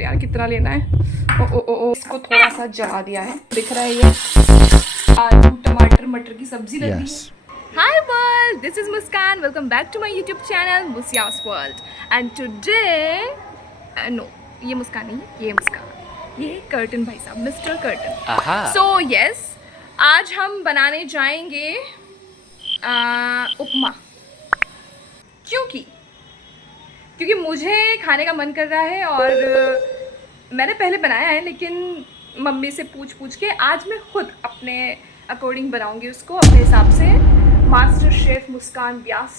यार यार कितना लेना है। ओ ओ ओ ओ इसको थोड़ा सा जला दिया है, दिख रहा है ये आलू टमाटर मटर की सब्जी लग रही है। Hi world, this is Muskan. Welcome back to my YouTube channel Musya's World. And today, no, ये मुस्कान नहीं, ये मुस्कान, ये कर्टन भाई साहब, मिस्टर कर्टन। So yes, आज हम बनाने जाएंगे उपमा। क्योंकि मुझे खाने का मन कर रहा है और मैंने पहले बनाया है, लेकिन मम्मी से पूछ के आज मैं खुद अपने अकॉर्डिंग बनाऊंगी उसको, अपने हिसाब से। Master chef Muskan Vyas.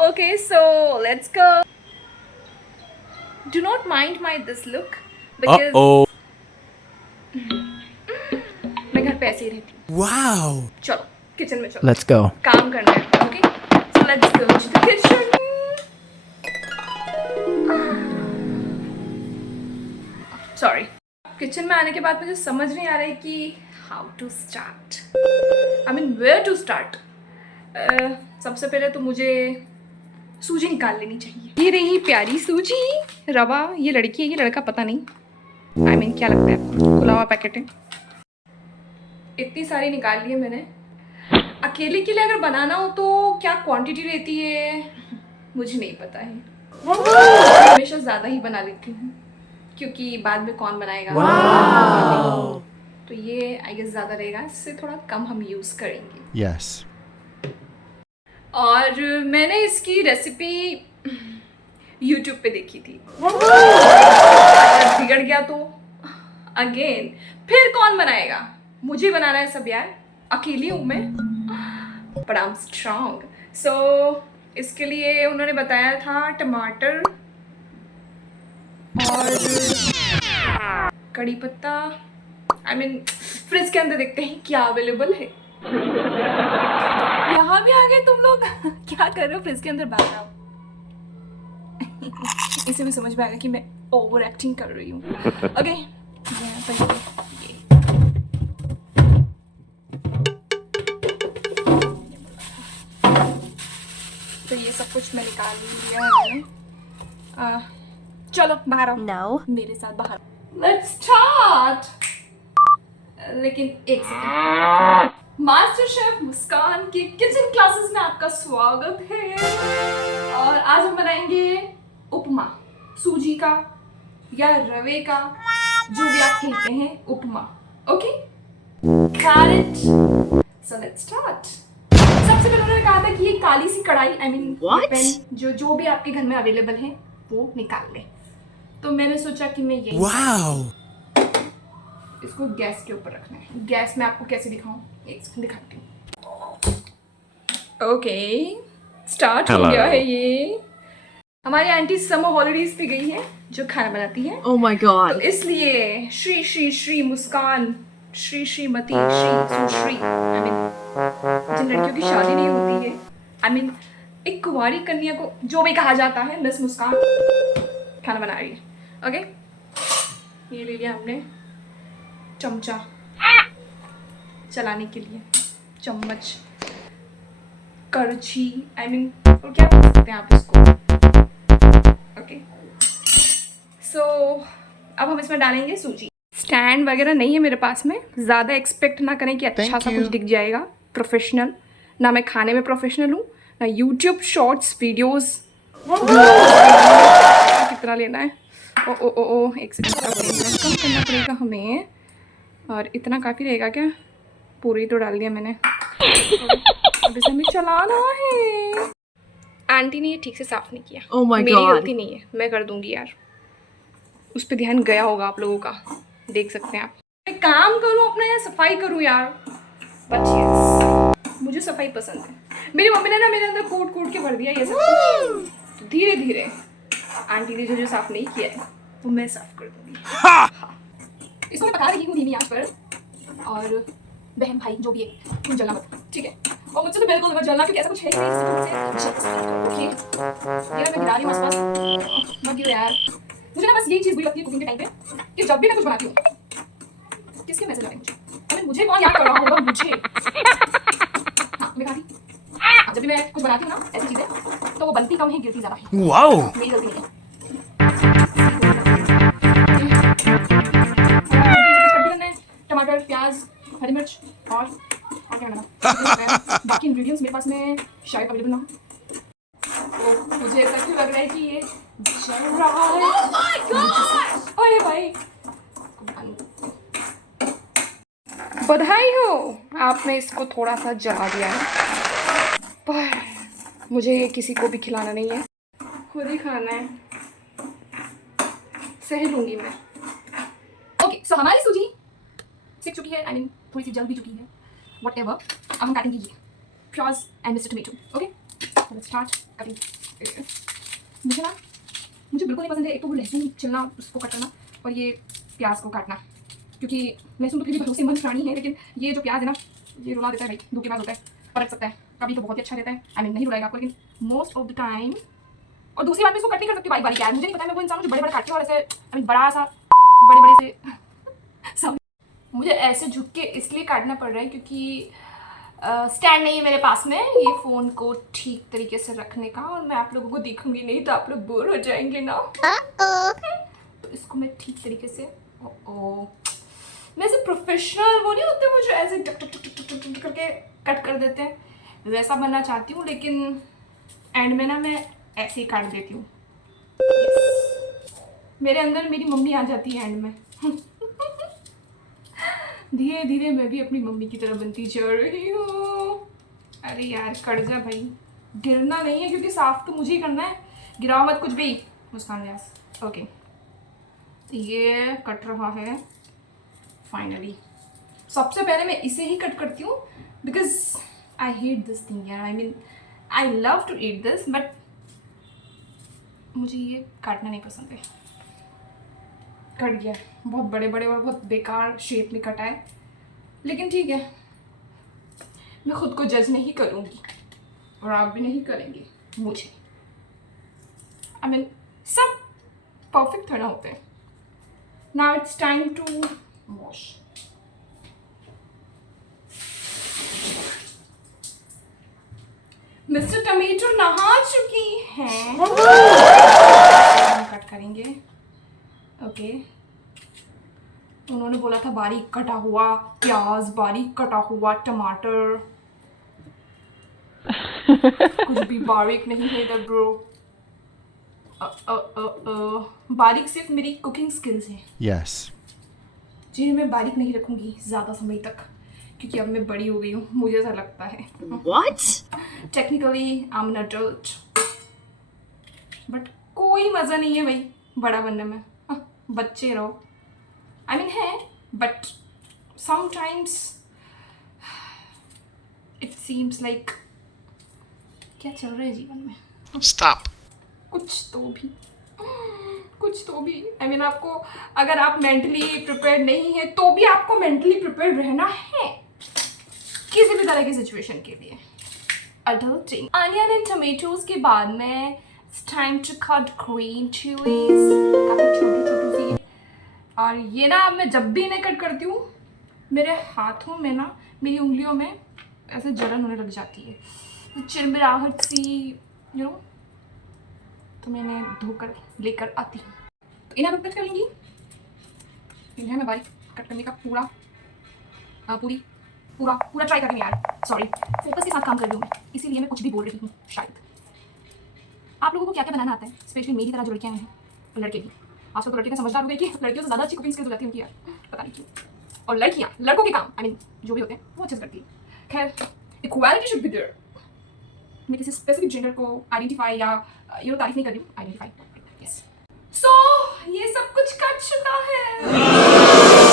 Okay, so let's go. Do not mind my this look because मैं घर पे ऐसे ही रहती हूँ। वाओ, चलो किचन में चलो, Let's go. काम करना है। Okay, so let's go to the kitchen. Sorry, kitchen में आने के बाद मुझे समझ नहीं आ रहा है कि how to start, I mean where to start. सबसे पहले तो मुझे सूजी निकाल लेनी चाहिए। ये रही प्यारी सूजी, रवा। ये लड़की है, ये लड़का पता नहीं, आई मीन क्या लगता है आपको, खुला हुआ पैकेट है। इतनी सारी निकाल ली है मैंने। अकेले के लिए अगर बनाना हो तो क्या क्वांटिटी रहती है मुझे नहीं पता है। हमेशा ज़्यादा ही बना लेती हूँ क्योंकि बाद में कौन बनाएगा। तो ये आई गेस ज़्यादा रहेगा, इससे थोड़ा कम हम यूज़ करेंगे। Yes. और मैंने इसकी रेसिपी YouTube पे देखी थी। अगर बिगड़ गया तो अगेन फिर कौन बनाएगा, मुझे बनाना है सब यार, अकेली हूँ मैं, बट आई एम स्ट्रॉन्ग। सो इसके लिए उन्होंने बताया था टमाटर और कड़ी पत्ता। आई मीन फ्रिज के अंदर देखते हैं क्या अवेलेबल है। यहाँ भी आ गए तुम लोग। क्या कर रहे हो फ्रिज के अंदर, बाहर आओ। इसे भी समझ में आएगा कि मैं ओवर एक्टिंग कर रही हूँ। ओके, तो ये सब कुछ मैं निकाल लिया मैंने। चलो बाहर आओ। No. मेरे साथ बाहर। Let's start. लेकिन एक सेकंड, मास्टर शेफ मुस्कान की किचन क्लासेस में आपका स्वागत है। और आज हम बनाएंगे उपमा, सूजी का या रवे का, जो भी आप कहते हैं, upma. Okay, got it? So let's start. सबसे पहले उन्होंने कहा था कि ये काली सी कढ़ाई, आई मीन पैन, जो भी आपके घर में अवेलेबल है वो निकाल लें। तो मैंने सोचा कि मैं यही इसको गैस के ऊपर रखना है। गैस में आपको कैसे दिखाऊं, एक सेकंड दिखाती हूँ। ओके, स्टार्ट हो गया है ये। हमारी आंटी समर हॉलीडेज पे गई है जो खाना बनाती है। Oh my god. तो इसलिए श्री श्री श्री मुस्कान, श्री श्रीमती, श्री सुश्री, आई मीन जिन लड़कियों की शादी नहीं होती है, आई मीन एक कुंवारी कन्या को जो भी कहा जाता है, मिस मुस्कान खाना बना रही है। ओके, ये ले लिया हमने चमचा चलाने के लिए, चम्मच, करछी, आई मीन और क्या बोल सकते हैं आप इसको। ओके, सो अब हम इसमें डालेंगे सूजी। स्टैंड वगैरह नहीं है मेरे पास में, ज़्यादा एक्सपेक्ट ना करें कि अच्छा सा कुछ दिख जाएगा प्रोफेशनल। ना मैं खाने में प्रोफेशनल हूँ, ना यूट्यूब शॉर्ट्स वीडियोस। कितना लेना है, ओ ओ ओ ओ एक सेकंड, कम करना पड़ेगा हमें। और इतना काफ़ी रहेगा क्या, पूरी तो डाल दिया मैंने। अब इसे हमें चलाना है। आंटी ने ये ठीक से साफ नहीं किया। Oh my मेरी God. गलती नहीं है, मैं कर दूंगी यार। उस पर ध्यान गया होगा आप लोगों का, देख सकते हैं आप। मैं काम करूँ अपना या सफाई करूँ यार, बट यस मुझे सफाई पसंद है। मेरी मम्मी ने ना मेरे अंदर कूट के भर दिया ये सब कुछ। तो धीरे धीरे आंटी ने जो साफ नहीं किया है वो मैं साफ कर दूंगी। हाँ। इसको मैं पका रही हूँ धीमी आंच पर। और बहन भाई जो भी है तुम जलना मत, ठीक है? और मुझसे तो बिल्कुल मत जलना क्योंकि ऐसा कुछ है नहीं। ओके, ये मैं गिरा रही हूँ आसपास, मत गिरो यार। मुझे ना बस यही चीज़ बुरी लगती है कुकिंग के टाइम पे कि जब भी मैं कुछ बनाती हूँ, किसके मैसेज आ रहे हैं मुझे कौन याद कर रहा होगा मुझे। हाँ मैं खाती, जब भी मैं कुछ बनाती हूँ ना ऐसी चीज़ें, तो वो बनती कम है गिरती ज़्यादा है। वाओ, मेरी गलती नहीं है। इंग्रेडिएंट्स मेरे पास में शायद अवेलेबल ना हो। तो मुझे ऐसा क्यों लग रहा है कि ये जल रहा है। Oh my God! अरे भाई, बधाई हो, आपने इसको थोड़ा सा जला दिया है, पर मुझे ये किसी को भी खिलाना नहीं है, खुद ही खाना है, सह लूँगी मैं। ओके, सो हमारी सूजी सीख चुकी है, थोड़ी सी जल भी चुकी है, वट एवर। अब हम काटेंगे ये प्याज and mister tomato. Okay, let's start cutting. मुझे बिल्कुल नहीं पसंद है एक तो वो लहसुन छिलना, उसको कट करना, और ये प्याज को काटना, क्योंकि लहसुन तो फिर भी भरोसेमंद प्राणी है, लेकिन ये जो प्याज है ना, ये रुला देता है भाई, धोखेबाज होता है, पलट सकता है, कभी तो बहुत ही अच्छा रहता है, नहीं रुलाएगा आपको, लेकिन मोस्ट ऑफ द टाइम। और दूसरी बात, मैं इसको कट नहीं कर सकती बारीक बारीक यार, मुझे नहीं पता, मैं वो इंसान जो बड़े बड़े काटते हैं और ऐसे बड़ा सा बड़े बड़े से मुझे ऐसे झुक के इसलिए काटना पड़ रहा है क्योंकि स्टैंड नहीं है मेरे पास में ये फ़ोन को ठीक तरीके से रखने का, और मैं आप लोगों को दिखूंगी नहीं तो आप लोग बोर हो जाएंगे ना। तो इसको मैं ठीक तरीके से मैं ऐसे प्रोफेशनल वो नहीं होते वो जो ऐसे टक टक टक टक टक टक करके कट कर देते हैं, वैसा बनना चाहती हूँ, लेकिन एंड में ना मैं ऐसे ही काट देती हूँ। मेरे अंदर मेरी मम्मी आ जाती है एंड में। धीरे धीरे मैं भी अपनी मम्मी की तरह बनती जा रही हूँ। अरे यार कट जा भाई, गिरना नहीं है क्योंकि साफ तो मुझे ही करना है, गिराओ मत कुछ भी। मुस्कान व्यास। ओके, तो ये कट रहा है फाइनली। सबसे पहले मैं इसे ही कट करती हूँ because I hate this thing यार, I love to eat this, but मुझे ये काटना नहीं पसंद है। कट गया, बहुत बड़े बड़े और बहुत बेकार शेप में कटा है, लेकिन ठीक है, मैं खुद को जज नहीं करूँगी और आप भी नहीं करेंगे मुझे। सब परफेक्ट थोड़ा होते हैं। Now it's time to wash. Mister tomato नहा चुकी हैं, कट करेंगे। ओके, उन्होंने बोला था बारीक कटा हुआ प्याज, बारीक कटा हुआ टमाटर, कुछ भी बारीक नहीं है इधर ब्रो। बारीक सिर्फ मेरी कुकिंग स्किल्स हैं, यस, जिन्हें मैं बारीक नहीं रखूंगी ज़्यादा समय तक, क्योंकि अब मैं बड़ी हो गई हूँ, मुझे ऐसा लगता है। What? Technically I am an adult, but कोई मज़ा नहीं है भाई बड़ा बनने में, बच्चे रहो। है, but sometimes it seems like क्या चल रहा है जीवन में। स्टॉप। कुछ तो भी आपको, अगर आप मेंटली प्रिपेयर्ड नहीं है तो भी आपको मेंटली प्रिपेयर्ड रहना है किसी भी तरह की सिचुएशन के लिए। अडल्टिंग। अनियन एंड टमेटोज के बाद में it's time to cut green chillies, काफी छोटी छोटी सी। और ये ना मैं जब भी इन्हें कट करती हूँ मेरे हाथों में ना, मेरी उंगलियों में ऐसे जलन होने लग जाती है, चिरमिराहट सी, यू नो। तो मैं इन्हें धोकर लेकर आती हूँ। तो इन्हें हम कट कर लेंगी। इन्हें मैं बारीक कट करने का पूरा ट्राई करेंगे यार। सॉरी, फोकस के साथ काम कर रही हूँ मैं, इसीलिए मैं कुछ भी बोल रही हूँ। शायद आप लोगों को क्या क्या बनाना आता है, स्पेशली मेरी तरह जो लड़कियाँ हैं और लड़के भी। आजकल तो लड़के समझदार हो गए कि लड़कियों से ज़्यादा अच्छी कुकिंग स्किल्स हो जाती है उनकी यार, पता नहीं क्यों। और लड़कियाँ लड़कों के काम जो भी होते हैं वो अच्छे से करती है। खैर, इक्वालिटी शुड बी देयर। मैं किसी स्पेसिफिक जेंडर को आइडेंटिफाई या तारीफ नहीं कर रही हूँ, आइडेंटिफाई। यस, सो ये सब कुछ कट चुका है।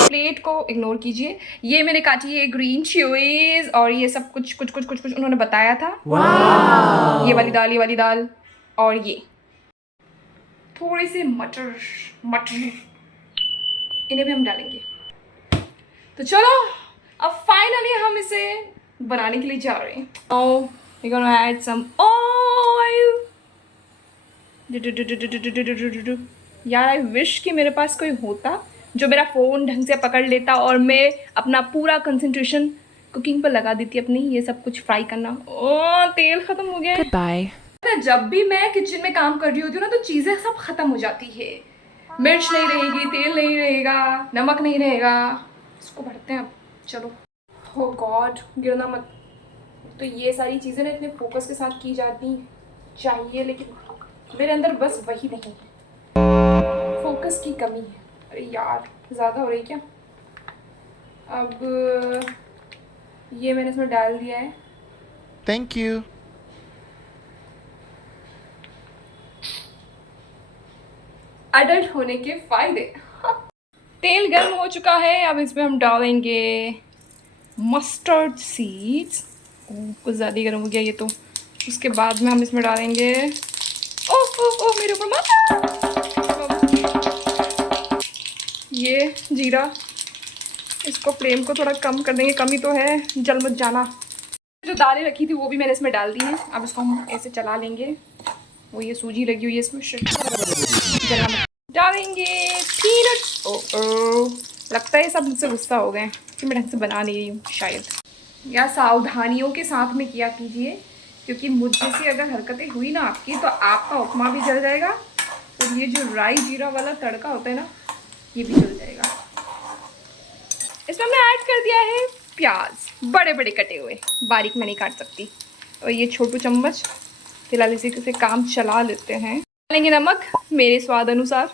प्लेट को इग्नोर कीजिए, ये मैंने काटी है ग्रीन चिलीज, और ये सब कुछ उन्होंने बताया था। ये वाली दाल और ये थोड़े से मटर इन्हें भी हम डालेंगे। तो चलो अब फाइनली हम इसे बनाने के लिए जा रहे हैं। Now we're gonna add some oil. यार आई विश कि मेरे पास कोई होता जो मेरा फ़ोन ढंग से पकड़ लेता और मैं अपना पूरा कंसंट्रेशन कुकिंग पर लगा देती अपनी, ये सब कुछ फ्राई करना। ओह तेल ख़त्म हो गया। बाय। जब भी मैं किचन में काम कर रही होती हूँ ना तो चीज़ें सब ख़त्म हो जाती है। मिर्च नहीं रहेगी, तेल नहीं रहेगा, नमक नहीं रहेगा। इसको भरते हैं अब, चलो। हो गॉड, गिरना मत। तो ये सारी चीज़ें ना इतने फोकस के साथ की जाती चाहिए, लेकिन मेरे अंदर बस वही नहीं है, फोकस की कमी है। अरे यार ज़्यादा हो रही क्या। अब ये मैंने इसमें डाल दिया है। Thank you. अडल्ट होने के फायदे। तेल गर्म हो चुका है, अब इसमें हम डालेंगे मस्टर्ड सीड्स। कुछ ज़्यादा गर्म हो गया ये तो। उसके बाद में हम इसमें डालेंगे, ओह ओह ओह मेरे ऊपर मत, ये जीरा। इसको फ्लेम को थोड़ा कम कर देंगे, कमी तो है, जल मत जाना। जो दालें रखी थी वो भी मैंने इसमें डाल दी हैं। अब इसको हम ऐसे चला लेंगे। वो ये सूजी लगी हुई है इसमें, जला मत। डालेंगे पीनट्स। ओ लगता है सब मुझसे गुस्सा हो गए कि मैं ढंग से बना नहीं रही हूँ शायद। या सावधानियों के साथ में किया कीजिए, क्योंकि मुझ जैसी अगर हरकतें हुई ना आपकी तो आपका उपमा भी जल जाएगा और ये जो राई जीरा वाला तड़का होता है ना ये भी जल जाएगा। इसमें हमने ऐड कर दिया है प्याज, बड़े बड़े कटे हुए, बारीक मैं नहीं काट सकती। और ये छोटू चम्मच, फिलहाल इसी से काम चला लेते हैं। डालेंगे नमक मेरे स्वाद अनुसार।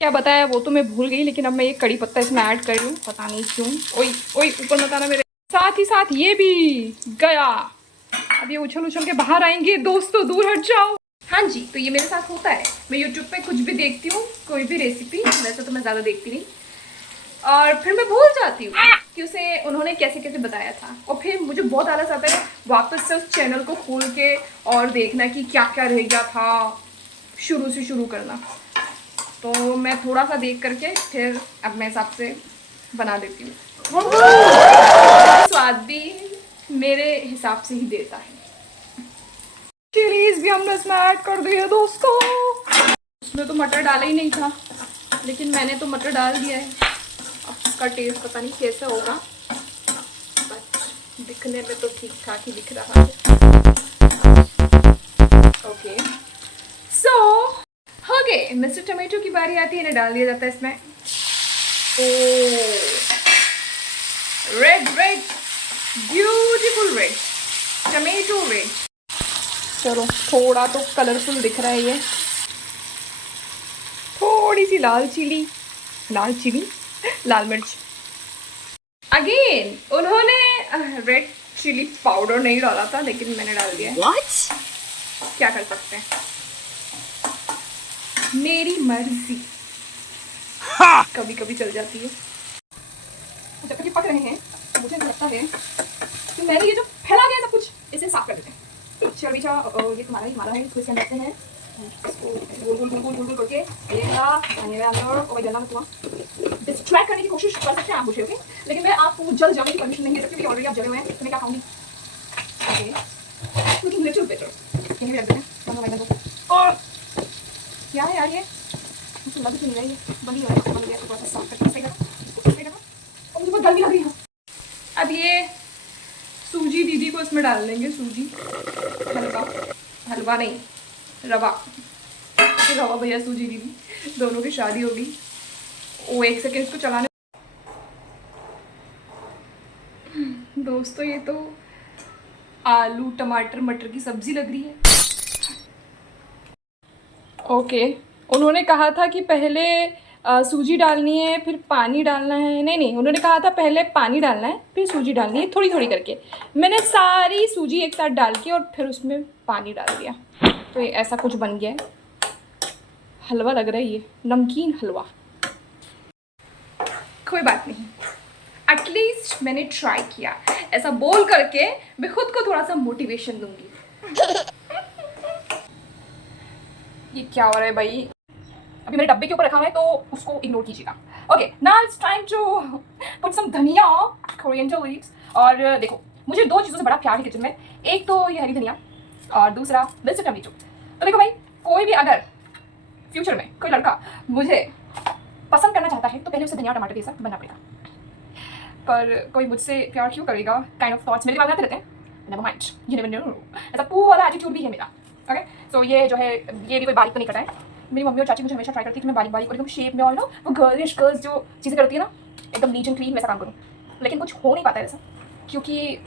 क्या बताया वो तो मैं भूल गई, लेकिन अब मैं ये कड़ी पत्ता इसमें ऐड कर रही हूँ, पता नहीं क्यों। ओई ओई ऊपर मत आना मेरे। साथ ही साथ ये भी गया। अब ये उछल उछल के बाहर आएंगे। दोस्तों दूर हट जाओ। हाँ जी, तो ये मेरे साथ होता है। मैं यूट्यूब पे कुछ भी देखती हूँ, कोई भी रेसिपी, वैसे तो मैं ज़्यादा देखती नहीं, और फिर मैं भूल जाती हूँ कि उसे उन्होंने कैसे कैसे बताया था। और फिर मुझे बहुत आलस आता है वापस से उस चैनल को खोल के और देखना कि क्या क्या रह गया था, शुरू से शुरू करना। तो मैं थोड़ा सा देख करके फिर अपने हिसाब से बना देती हूँ। स्वाद भी मेरे हिसाब से ही देता है। चिलीज भी हमने इसमें ऐड कर दिया दोस्तों। उसमें तो मटर डाला ही नहीं था, लेकिन मैंने तो मटर डाल दिया है। अब इसका टेस्ट पता नहीं कैसा होगा, बट दिखने में तो ठीक ठाक ही दिख रहा है। ओके सो हो गए। मिस्टर टमेटो की बारी आती है, इन्हें डाल दिया जाता है इसमें। Oh red red, beautiful red, tomato red. चलो थोड़ा तो कलरफुल दिख रहा है ये। थोड़ी सी लाल चिली, लाल मिर्च। अगेन उन्होंने रेड चिली पाउडर नहीं डाला था, लेकिन मैंने डाल दिया है। What? क्या कर सकते हैं, मेरी मर्जी कभी कभी चल जाती है। जब तक ये पक रहे हैं मुझे लगता है कि मैंने ये जो फैला गया सब कुछ इसे साफ कर देते हैं। चर्बीचा ये तुम्हारा ही हमारा है, इसको इसके अंदर रखते हैं। इसको गोल गोल गोल गोल गोल गोल करके ये अंदर और जलना मत हुआ। डिस्ट्रैक्ट करने की कोशिश कर सकते हैं आप मुझे, ओके, लेकिन मैं आपको जल जाने की परमिशन नहीं दे सकती क्योंकि ऑलरेडी आप जले हुए हैं। तो मैं क्या खाऊंगी, ओके कुकिंग लिटिल बेटर। यहीं भी रख देते हैं। और क्या है यार ये, मुझे लग नहीं रहा है ये बनी हो रहा है। थोड़ा सा साफ करके सही करना, और मुझे बहुत गर्मी लग रही है। अब ये सूजी दीदी को इसमें डाल देंगे। सूजी हलवा नहीं, रवा भैया सूजी दीदी दोनों की शादी होगी। वो एक सेकेंड इसको चलाने। दोस्तों ये तो आलू टमाटर मटर की सब्जी लग रही है। ओके उन्होंने कहा था कि पहले सूजी डालनी है फिर पानी डालना है। नहीं उन्होंने कहा था पहले पानी डालना है फिर सूजी डालनी है, थोड़ी थोड़ी करके। मैंने सारी सूजी एक साथ डाल के और फिर उसमें पानी डाल दिया, तो ये ऐसा कुछ बन गया है। हलवा लग रहा है ये, नमकीन हलवा। कोई बात नहीं, एटलीस्ट मैंने ट्राई किया। ऐसा बोल करके मैं खुद को थोड़ा सा मोटिवेशन दूंगी। ये क्या हो रहा है भाई, अभी मेरे डब्बे के ऊपर रखा हुआ है तो उसको इग्नोर कीजिएगा। Okay now it's time to put some dhania, coriander leaves. और देखो मुझे दो चीज़ों से बड़ा प्यार है किचन में, एक तो ये हरी धनिया और दूसरा मिस्टर टमेटो। तो देखो भाई, कोई भी अगर फ्यूचर में कोई लड़का मुझे पसंद करना चाहता है तो पहले उसे धनिया टमाटर के साथ बनना पड़ेगा। पर कोई मुझसे प्यार क्यों करेगा, काइंड ऑफ थॉट्स मेरे दिमाग में आते रहते हैं। Never mind, you never know. ऐसा पूरा वाला एटीट्यूड भी है मेरा। ओके सो ये जो है ये भी कोई बारीक तो नहीं कटा है। मेरी मम्मी और चाची मुझे हमेशा ट्राई करती है कि मैं बारीक बारीक और एकदम शेप में, और ना वो गर्ल्स जो चीज़ें करती है ना एकदम नीट एंड क्लीन वैसा काम करूँ, लेकिन कुछ हो नहीं पाता है वैसा, क्योंकि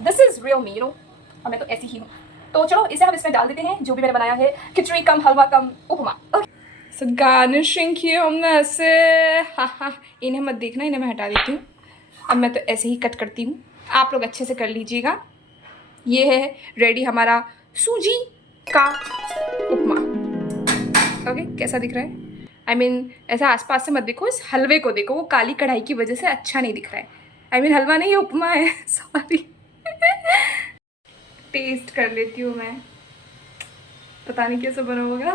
this is real me, you know, और मैं तो ऐसी ही हूँ। तो चलो इसे हम इसमें डाल देते हैं जो भी मैंने बनाया है, खिचड़ी कम हलवा कम उपमा। सो गार्निशिंग की हमने ऐसे, हाँ, इन्हें मत देखना, इन्हें मैं हटा देती हूँ। अब मैं तो ऐसे ही कट करती हूँ, आप लोग अच्छे से कर लीजिएगा। ये है रेडी हमारा सूजी का उपमा। ओके, कैसा दिख रहा है? आई मीन ऐसा आसपास से मत देखो, इस हलवे को देखो, वो काली कढ़ाई की वजह से अच्छा नहीं दिख रहा है। आई मीन हलवा नहीं, ये उपमा है, सॉरी। टेस्ट कर लेती हूँ मैं, पता नहीं कैसे बना होगा।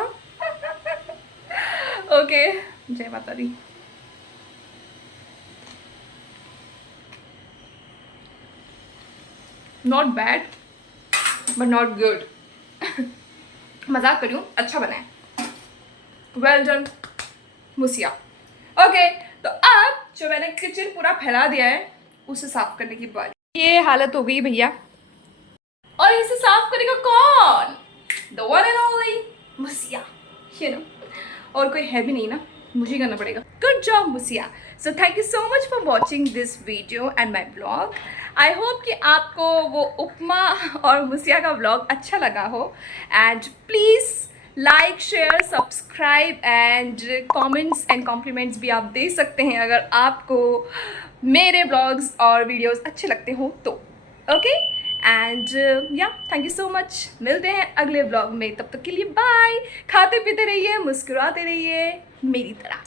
ओके, जय माता दी। Not bad but not good. मजाक कर रही हूँ, अच्छा बना है। Well done मुसिया। ओके, तो अब जो मैंने किचन पूरा फैला दिया है उसे साफ करने की बारी। ये हालत हो गई भैया, और इसे साफ करेगा कौन? The one and only मुसिया, you know। और कोई है भी नहीं ना, मुझे करना पड़ेगा। गुड जॉब मुसिया। So thank you so much for watching this video and my blog. I hope कि आपको वो उपमा और मुसिया का ब्लॉग अच्छा लगा हो। And please like share subscribe and comments and compliments भी आप दे सकते हैं अगर आपको मेरे ब्लॉग्स और वीडियोस अच्छे लगते हो तो। ओके, एंड या थैंक यू सो मच। मिलते हैं अगले ब्लॉग में, तब तक के लिए बाय। खाते पीते रहिए, मुस्कुराते रहिए मेरी तरह।